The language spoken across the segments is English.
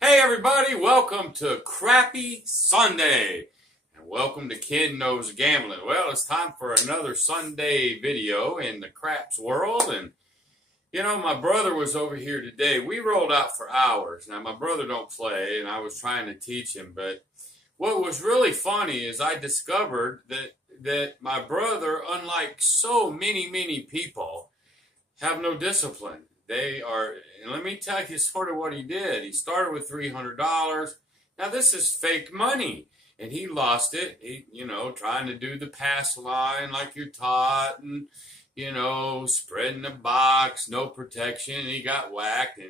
Hey everybody, welcome to Crappy Sunday. And welcome to Ken Knows Gambling. Well, it's time for another Sunday video in the craps world. And you know, my brother was over here today. We rolled out for hours. Now, my brother don't play, and I was trying to teach him. But what was really funny is I discovered that my brother, unlike so many people, have no discipline. They are, and let me tell you sort of what he did. He started with $300. Now, this is fake money, and he lost it, trying to do the pass line like you're taught, and, spreading the box, no protection, and he got whacked,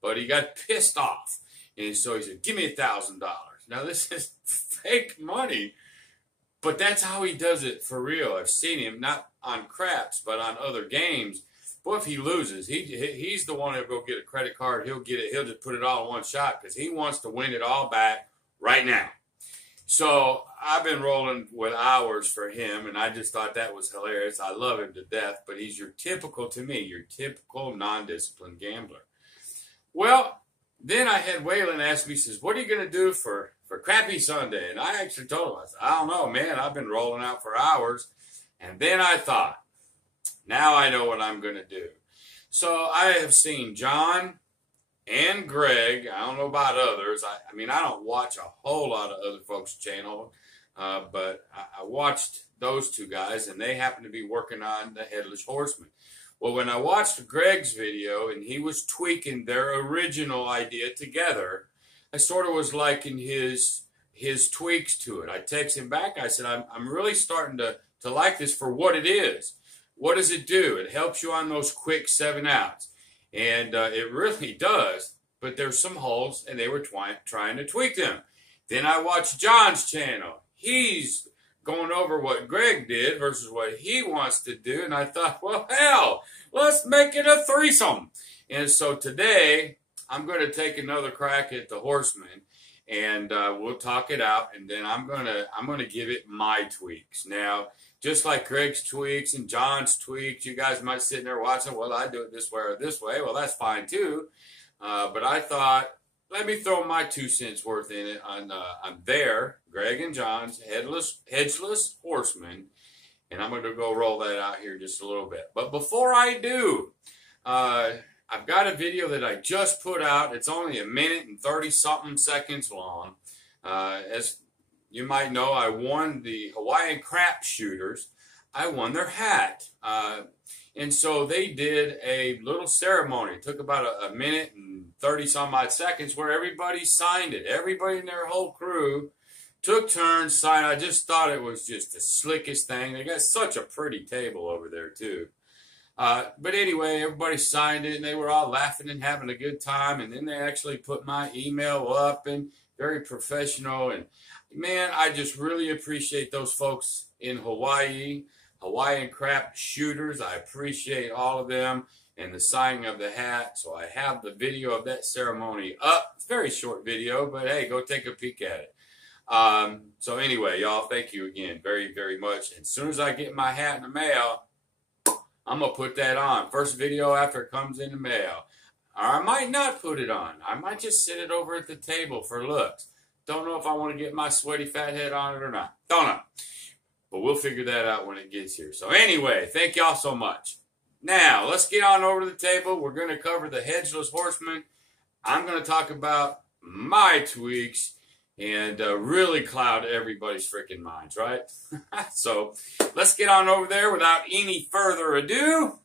but he got pissed off. And so he said, give me $1,000. Now, this is fake money, but that's how he does it for real. I've seen him, not on craps, but on other games. Boy, if he loses, he's the one that'll go get a credit card. He'll get it. He'll just put it all in one shot because he wants to win it all back right now. So I've been rolling with hours for him, and I just thought that was hilarious. I love him to death, but he's your typical non-disciplined gambler. Well, then I had Waylon ask me, he says, what are you going to do for Crappy Sunday? And I actually told him, I said, I don't know, man. I've been rolling out for hours. And then I thought, now I know what I'm going to do. So I have seen John and Greg. I don't know about others. I mean, I don't watch a whole lot of other folks' channel, but I watched those two guys, and they happen to be working on the Hedgeless Horsman. Well, when I watched Greg's video, and he was tweaking their original idea together, I sort of was liking his tweaks to it. I texted him back. I said, I'm really starting to like this for what it is. What does it do? It helps you on those quick 7 outs. And it really does. But there's some holes, and they were trying to tweak them. Then I watched John's channel. He's going over what Greg did versus what he wants to do. And I thought, well, hell, let's make it a threesome. And so today, I'm going to take another crack at the Horseman. And we'll talk it out. And then I'm gonna give it my tweaks. Now, just like Greg's tweaks and John's tweaks, you guys might sit there watching, well, I do it this way or this way. Well, that's fine too. But I thought, let me throw my 2 cents worth in it on Greg and John's Hedgeless Horseman. And I'm going to go roll that out here just a little bit. But before I do, I've got a video that I just put out. It's only 1 minute and 30-something seconds long. As you might know, I won the Hawaiian crap shooters. I won their hat. And so they did a little ceremony. It took about a minute and 30-some-odd seconds where everybody signed it. Everybody in their whole crew took turns, signed. I just thought it was just the slickest thing. They got such a pretty table over there, too. But anyway, everybody signed it, and they were all laughing and having a good time. And then they actually put my email up, and very professional. And man, I just really appreciate those folks in Hawaii, Hawaiian crap shooters. I appreciate all of them and the signing of the hat. So I have the video of that ceremony up. It's a very short video, but hey, go take a peek at it. So anyway, y'all, thank you again very much. And as soon as I get my hat in the mail, I'm going to put that on. First video after it comes in the mail. Or I might not put it on. I might just sit it over at the table for looks. Don't know if I want to get my sweaty fat head on it or not. Don't know. But we'll figure that out when it gets here. So anyway, thank y'all so much. Now, let's get on over to the table. We're going to cover the Hedgeless Horseman. I'm going to talk about my tweaks and really cloud everybody's freaking minds, right? So let's get on over there without any further ado.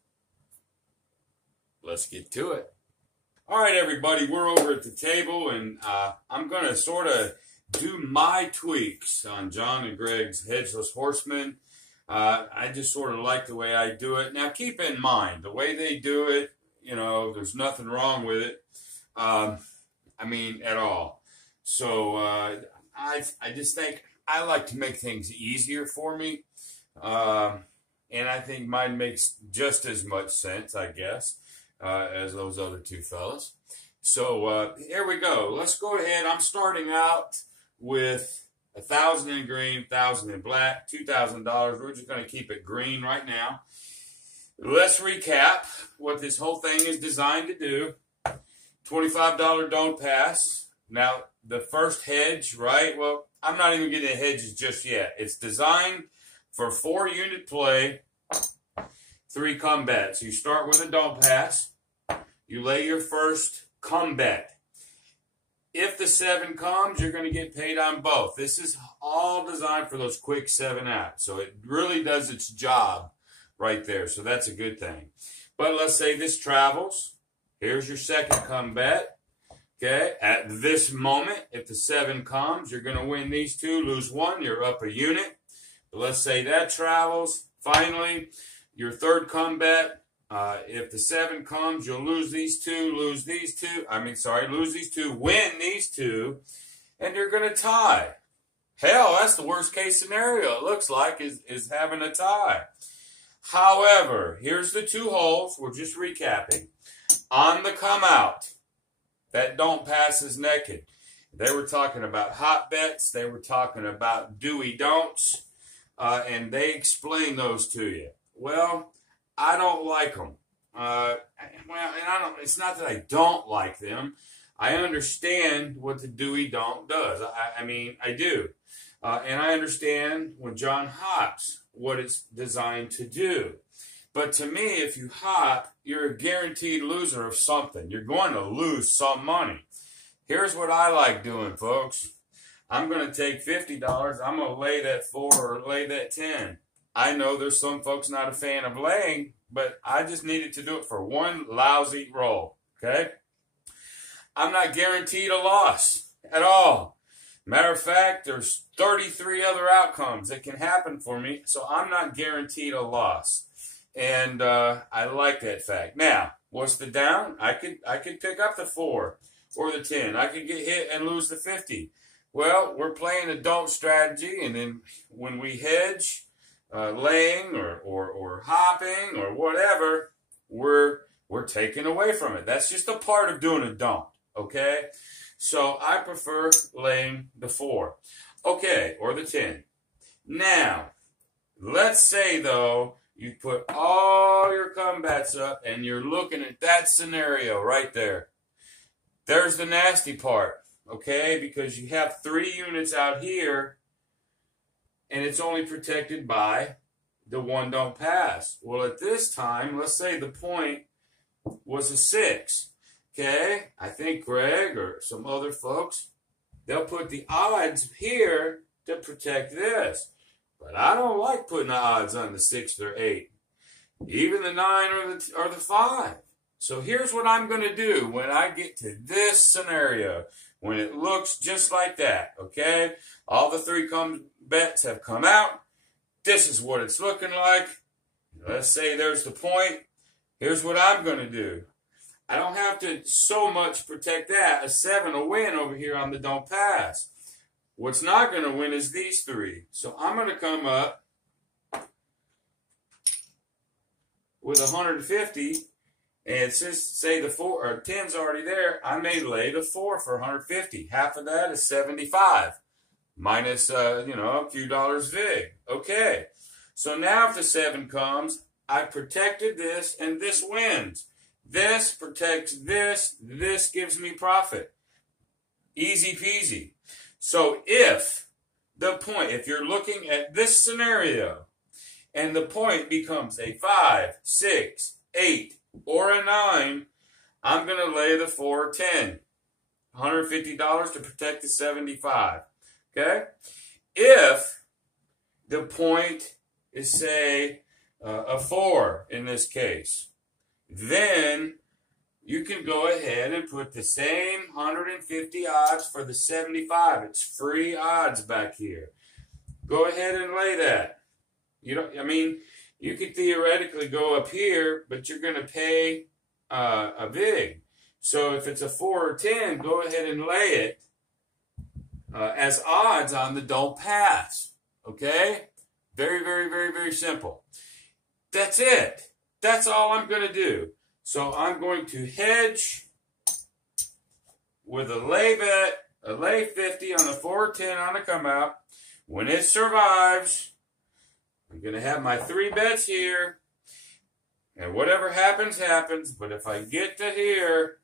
Let's get to it. All right, everybody, we're over at the table, and I'm going to sort of do my tweaks on John and Greg's Hedgeless Horseman. I just sort of like the way I do it. Now, keep in mind, the way they do it, there's nothing wrong with it. I mean, at all. So I just think I like to make things easier for me. And I think mine makes just as much sense, I guess, as those other two fellas. So here we go. Let's go ahead. I'm starting out with 1,000 in green, 1,000 in black, $2,000. We're just going to keep it green right now. Let's recap what this whole thing is designed to do. $25 don't pass. Now, the first hedge, right? Well, I'm not even getting to hedges just yet. It's designed for 4-unit play, 3 come bets. You start with a don't pass. You lay your first come bet. If the 7 comes, you're going to get paid on both. This is all designed for those quick 7 outs. So it really does its job right there. So that's a good thing. But let's say this travels. Here's your second come bet. Okay, at this moment, if the 7 comes, you're going to win these 2, lose 1, you're up a unit. But let's say that travels. Finally, your third come bet. If the 7 comes, you'll lose these 2, lose these 2. Lose these 2, win these 2, and you're going to tie. Hell, that's the worst case scenario, it looks like, is having a tie. However, here's the 2 holes. We're just recapping. On the come out, that don't pass is naked. They were talking about hot bets. They were talking about doy don'ts, and they explained those to you. Well, I don't like them. It's not that I don't like them. I understand what the doy don't does. I do. And I understand when John hops what it's designed to do. But to me, if you hop, you're a guaranteed loser of something. You're going to lose some money. Here's what I like doing, folks. I'm going to take $50. I'm going to lay that 4 or lay that 10. I know there's some folks not a fan of laying, but I just needed to do it for one lousy roll, okay? I'm not guaranteed a loss at all. Matter of fact, there's 33 other outcomes that can happen for me, so I'm not guaranteed a loss. And I like that fact. Now, what's the down? I could pick up the 4 or the 10. I could get hit and lose the 50. Well, we're playing a don't strategy, and then when we hedge, laying or hopping or whatever, we're taken away from it. That's just a part of doing a don't, okay? So I prefer laying the 4, okay, or the 10. Now, let's say, though, you put all your comebacks up and you're looking at that scenario right there. There's the nasty part, okay? Because you have 3 units out here and it's only protected by the 1 don't pass. Well, at this time, let's say the point was a 6, okay? I think Greg or some other folks, they'll put the odds here to protect this. But I don't like putting the odds on the 6 or 8, even the 9 or the 5. So here's what I'm going to do when I get to this scenario, when it looks just like that, okay? All the 3 bets have come out. This is what it's looking like. Let's say there's the point. Here's what I'm going to do. I don't have to so much protect that. A 7 will win over here on the don't pass. What's not going to win is these 3. So I'm going to come up with 150, and since say the 4 or 10's already there, I may lay the 4 for 150. Half of that is 75, minus a few dollars vig. Okay, so now if the 7 comes, I protected this, and this wins. This protects this. This gives me profit. Easy peasy. So if you're looking at this scenario and the point becomes a 5, 6, 8, or a 9, I'm going to lay the 4 or 10. $150 to protect the 75. Okay? If the point is, say, a 4 in this case, then you can go ahead and put the same 150 odds for the 75. It's free odds back here. Go ahead and lay that. You could theoretically go up here, but you're going to pay a vig. So if it's a 4 or 10, go ahead and lay it as odds on the don't pass. Okay? Very, very, very, very simple. That's it. That's all I'm going to do. So I'm going to hedge with a lay bet, a lay 50 on the 4 or 10 on the come out. When it survives, I'm going to have my 3 bets here. And whatever happens, happens. But if I get to here,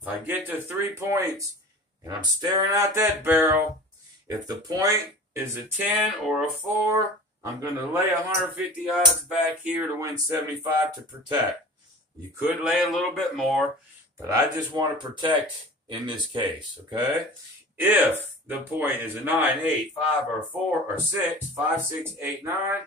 if I get to 3 points, and I'm staring out that barrel. If the point is a 10 or a 4, I'm going to lay 150 odds back here to win 75 to protect. You could lay a little bit more, but I just want to protect in this case, okay? If the point is a 9, 8, 5, or 4, or 6, 5, 6, 8, 9,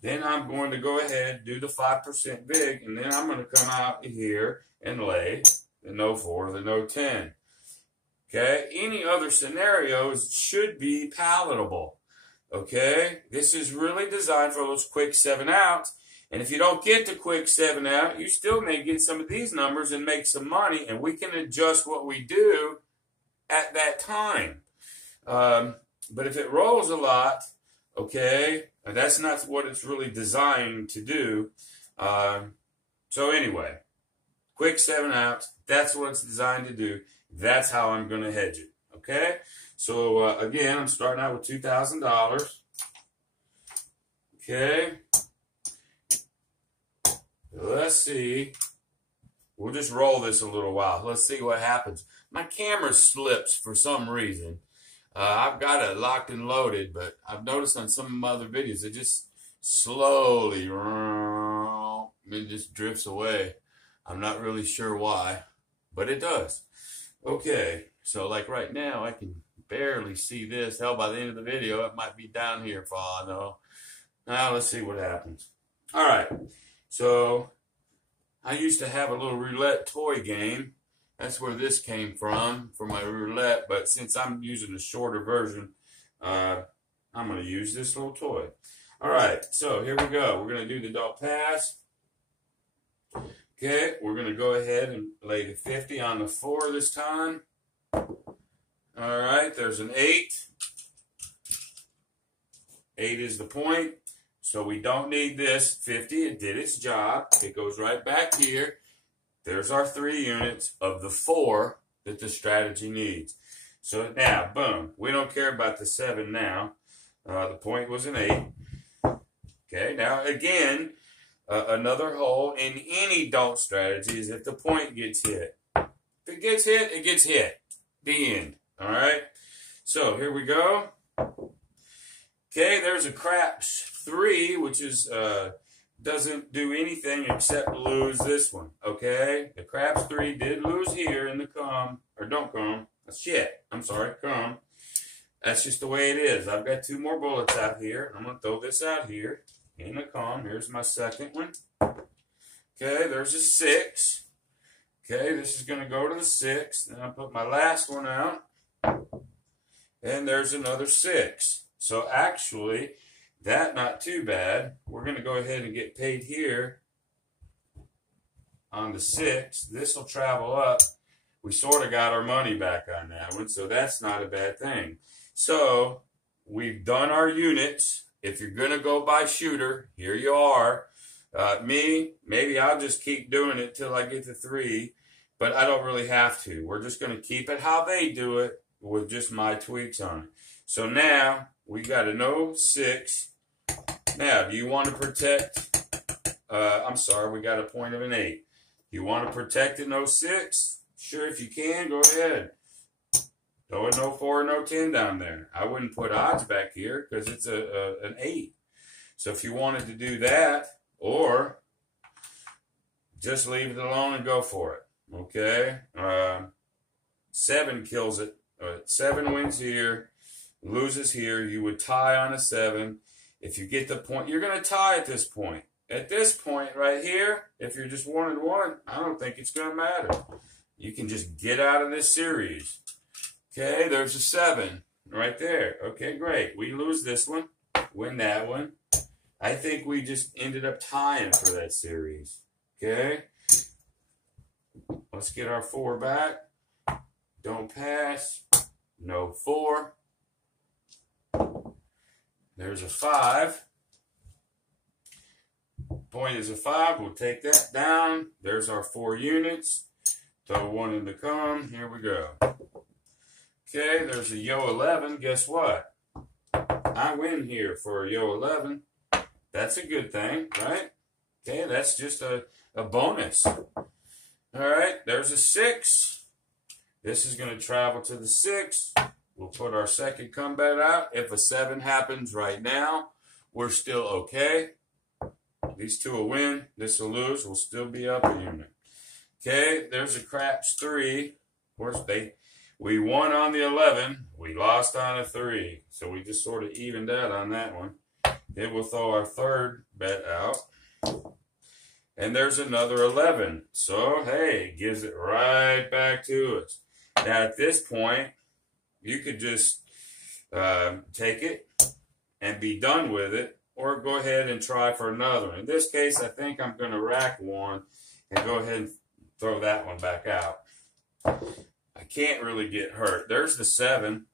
then I'm going to go ahead and do the 5% big, and then I'm going to come out here and lay the no 4, the no 10. Okay? Any other scenarios should be palatable. Okay? This is really designed for those quick 7 outs. And if you don't get the quick 7 out, you still may get some of these numbers and make some money, and we can adjust what we do at that time. But if it rolls a lot, okay, that's not what it's really designed to do. So anyway, quick 7 outs, that's what it's designed to do. That's how I'm going to hedge it, okay? So again, I'm starting out with $2,000. Okay. Let's see. We'll just roll this a little while. Let's see what happens. My camera slips for some reason. I've got it locked and loaded, but I've noticed on some of my other videos, it just slowly, it just drifts away. I'm not really sure why, but it does. Okay, so like right now, I can barely see this. Hell, by the end of the video, it might be down here for all I know. Now, let's see what happens. All right, so I used to have a little roulette toy game. That's where this came from, for my roulette. But since I'm using a shorter version, I'm going to use this little toy. All right, so here we go. We're going to do the don't pass. Okay, we're going to go ahead and lay the 50 on the 4 this time. All right, there's an 8. 8 is the point. So we don't need this 50. It did its job. It goes right back here. There's our 3 units of the 4 that the strategy needs. So now, boom. We don't care about the 7 now. The point was an 8. Okay, now again, another hole in any don't strategy is if the point gets hit. If it gets hit, it gets hit. The end. All right? So here we go. Okay, there's a craps 3, which is doesn't do anything except lose this one. Okay, the craps 3 did lose here in the come, or don't come. Shit, I'm sorry, come. That's just the way it is. I've got 2 more bullets out here. I'm gonna throw this out here in the come. Here's my second one. Okay, there's a 6. Okay, this is gonna go to the 6. Then I put my last one out, and there's another 6. So actually, that not too bad. We're going to go ahead and get paid here on the 6. This will travel up. We sort of got our money back on that one, so that's not a bad thing. So we've done our units. If you're going to go by shooter, here you are. Maybe I'll just keep doing it till I get to 3, but I don't really have to. We're just going to keep it how they do it with just my tweaks on it. So now we got a no 6. Now, do you want to protect, I'm sorry, we got a point of an 8. You want to protect a no 6? Sure, if you can, go ahead. Throw a no 4 or no 10 down there. I wouldn't put odds back here because it's an 8. So if you wanted to do that, or just leave it alone and go for it. Okay? 7 kills it. 7 wins here, loses here. You would tie on a 7. If you get the point, you're going to tie at this point. At this point right here, if you're just 1 and 1, I don't think it's going to matter. You can just get out of this series. Okay, there's a 7 right there. Okay, great. We lose this one, win that one. I think we just ended up tying for that series. Okay, let's get our 4 back. Don't pass. No 4. There's a 5. Point is a 5. We'll take that down. There's our 4 units. Throw 1 in the come. Here we go. Okay, there's a yo 11. Guess what? I win here for a yo 11. That's a good thing, right? Okay, that's just a bonus. All right, there's a 6. This is going to travel to the 6. We'll put our second comeback out. If a 7 happens right now, we're still okay. These two will win. This will lose. We'll still be up a unit. Okay, there's a craps 3. Of course, we won on the 11. We lost on a 3. So we just sort of evened out on that one. Then we'll throw our third bet out. And there's another 11. So, hey, it gives it right back to us. Now, at this point, you could just take it and be done with it, or go ahead and try for another one. In this case, I think I'm going to rack one and go ahead and throw that one back out. I can't really get hurt. There's the 7.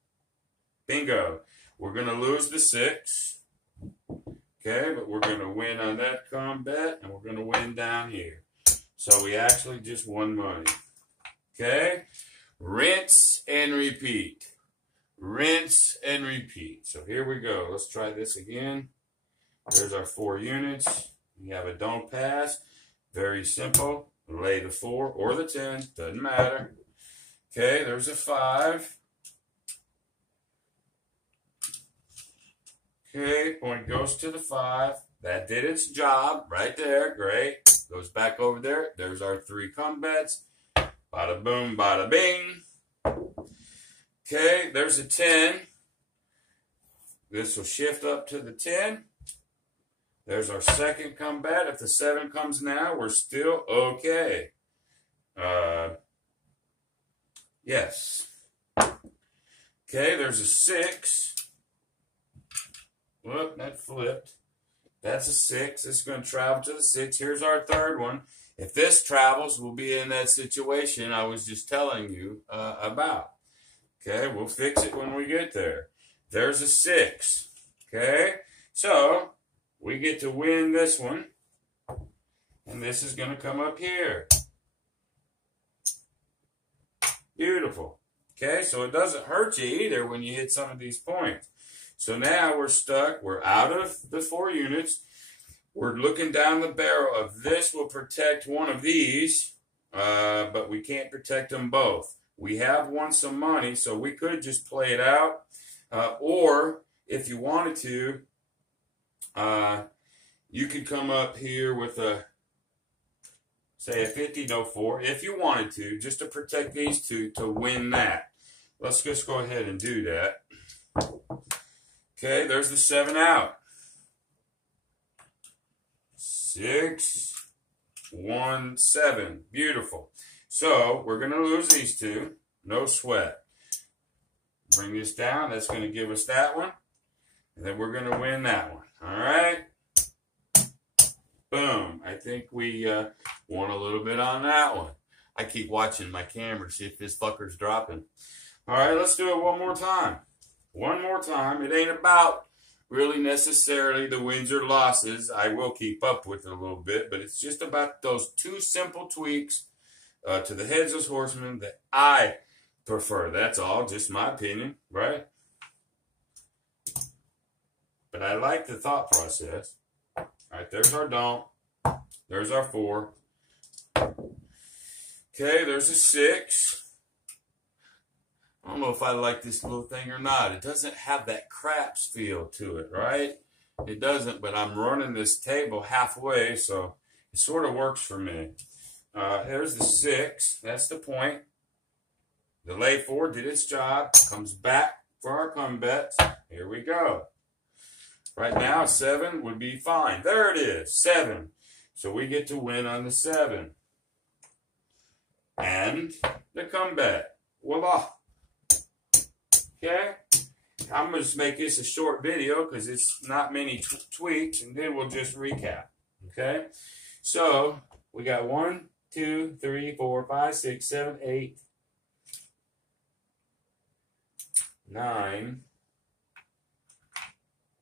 Bingo. We're going to lose the 6. Okay, but we're going to win on that combat, and we're going to win down here. So we actually just won money. Okay? Rinse and repeat. Rinse and repeat. So here we go. Let's try this again. There's our 4 units. We have a don't pass. Very simple. Lay the 4 or the 10. Doesn't matter. Okay, there's a 5. Okay, point goes to the 5. That did its job right there. Great. Goes back over there. There's our 3 comebacks. Bada boom, bada bing. Okay, there's a 10. This will shift up to the 10. There's our second combat. If the 7 comes now, we're still okay. Yes. Okay, there's a 6. Whoop, that flipped. That's a 6. It's going to travel to the 6. Here's our third one. If this travels, we'll be in that situation I was just telling you about. Okay, we'll fix it when we get there. There's a 6. Okay, so we get to win this one. And this is going to come up here. Beautiful. Okay, so it doesn't hurt you either when you hit some of these points. So now we're stuck. We're out of the 4 units. We're looking down the barrel of this will protect one of these, but we can't protect them both. We have won some money, so we could just play it out. Or if you wanted to, you could come up here with a, say a 50 no 4, if you wanted to, just to protect these two to win that. Let's just go ahead and do that. Okay, there's the 7 out. 6, 1, 7. Beautiful. So we're going to lose these 2. No sweat. Bring this down. That's going to give us that one. And then we're going to win that one. All right. Boom. I think we won a little bit on that one. I keep watching my camera, see if this fucker's dropping. All right, let's do it one more time. One more time. It ain't about really necessarily the wins or losses. I will keep up with it a little bit, but it's just about those 2 simple tweaks to the Hedgeless Horsman that I prefer. That's all, just my opinion, right? But I like the thought process. All right, there's our don't. There's our 4. Okay, there's a 6. I don't know if I like this little thing or not. It doesn't have that craps feel to it, right? It doesn't, but I'm running this table halfway, so it sort of works for me. Here's the 6. That's the point. The lay 4 did its job. Comes back for our comebacks. Here we go. Right now, 7 would be fine. There it is, 7. So we get to win on the 7. And the comeback. Voila. Okay, I'm going to make this a short video because it's not many tweaks, and then we'll just recap. Okay, so we got 1, 2, 3, 4, 5, 6, 7, 8, 9.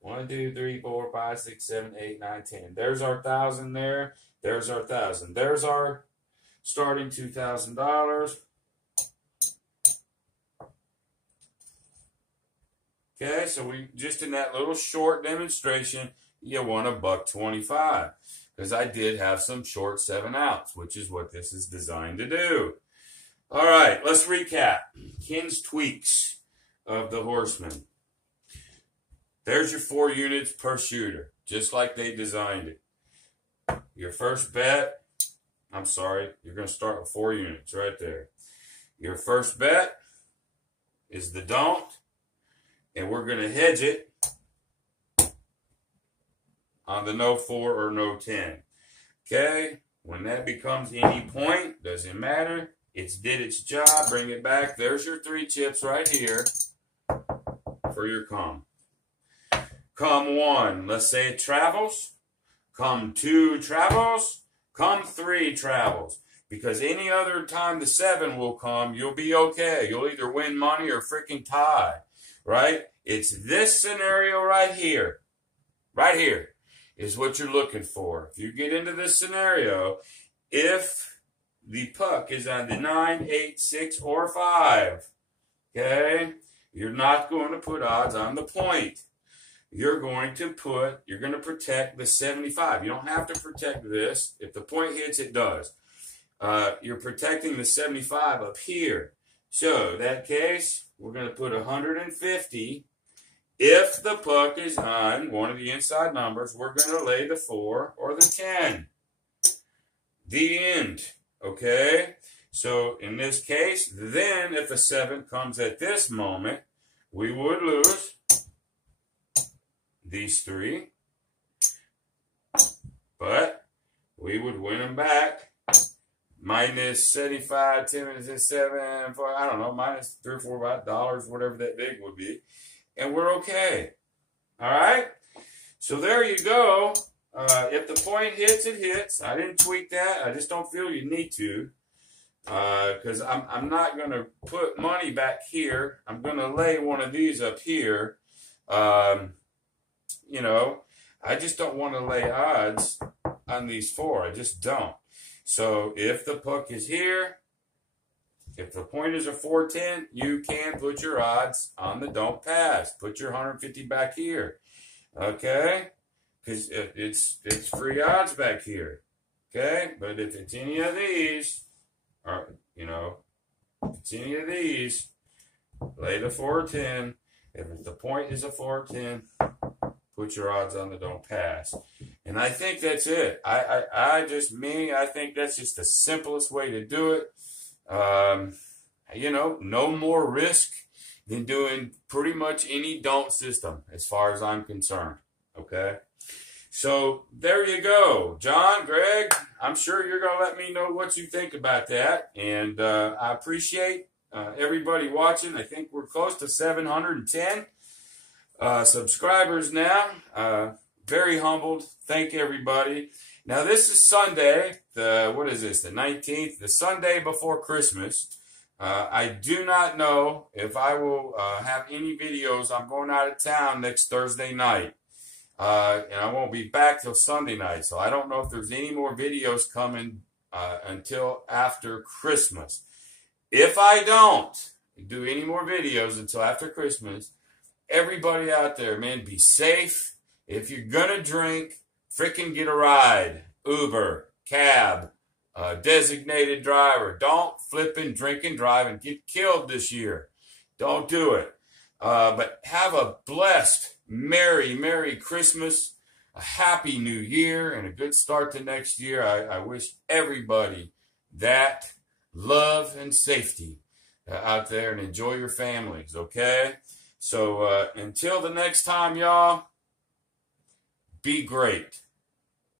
1, 2, 3, 4, 5, 6, 7, 8, 9, 10. There's our 1,000 there. There's our 1,000. There's our starting $2,000. Okay, so we just in that little short demonstration, you won $1.25 because I did have some short 7 outs, which is what this is designed to do. All right, let's recap. Ken's tweaks of the Horseman. There's your 4 units per shooter, just like they designed it. Your first bet, I'm sorry, you're going to start with 4 units right there. Your first bet is the don't, and we're going to hedge it on the no 4 or no 10. Okay, when that becomes any point, doesn't matter. It's did its job, bring it back. There's your 3 chips right here for your come. Come 1, let's say it travels. Come 2 travels. Come 3 travels. Because any other time the 7 will come, you'll be okay. You'll either win money or freaking tie. Right? It's this scenario right here. Right here is what you're looking for. If you get into this scenario, if the puck is on the 9, 8, 6, or 5, okay, you're not going to put odds on the point. You're going to protect the 75. You don't have to protect this. If the point hits, it does. You're protecting the 75 up here. So, in that case, we're going to put 150. If the puck is on one of the inside numbers, we're going to lay the 4 or the 10. The end. Okay? So, in this case, then if a 7 comes at this moment, we would lose these 3. But we would win them back. Minus 75, 10 minutes, 7, 4, I don't know, minus $3 or $4, whatever that big would be. And we're okay. All right? So there you go. If the point hits, it hits. I didn't tweak that. I just don't feel you need to. Because I'm not going to put money back here. I'm going to lay one of these up here. You know, I just don't want to lay odds on these 4. I just don't. So if the puck is here, if the point is a 410, you can put your odds on the don't pass. Put your 150 back here. Okay? Because it's free odds back here. Okay? But if it's any of these, or, you know, if it's any of these, lay the 410. If the point is a 410, put your odds on the don't pass. And I think that's it. I think that's just the simplest way to do it. You know, no more risk than doing pretty much any don't system as far as I'm concerned. Okay? So there you go. John, Greg, I'm sure you're going to let me know what you think about that. And I appreciate everybody watching. I think we're close to 710 subscribers now. Very humbled. Thank everybody. Now, this is Sunday. What is this? The 19th. The Sunday before Christmas. I do not know if I will have any videos. I'm going out of town next Thursday night. And I won't be back till Sunday night. So I don't know if there's any more videos coming until after Christmas. If I don't do any more videos until after Christmas, everybody out there, man, be safe. If you're going to drink, freaking get a ride. Uber, cab, designated driver. Don't flip and drink and drive and get killed this year. Don't do it. But have a blessed, Merry Christmas, a Happy New Year, and a good start to next year. I wish everybody that love and safety out there, and enjoy your families, okay? So until the next time, y'all, be great.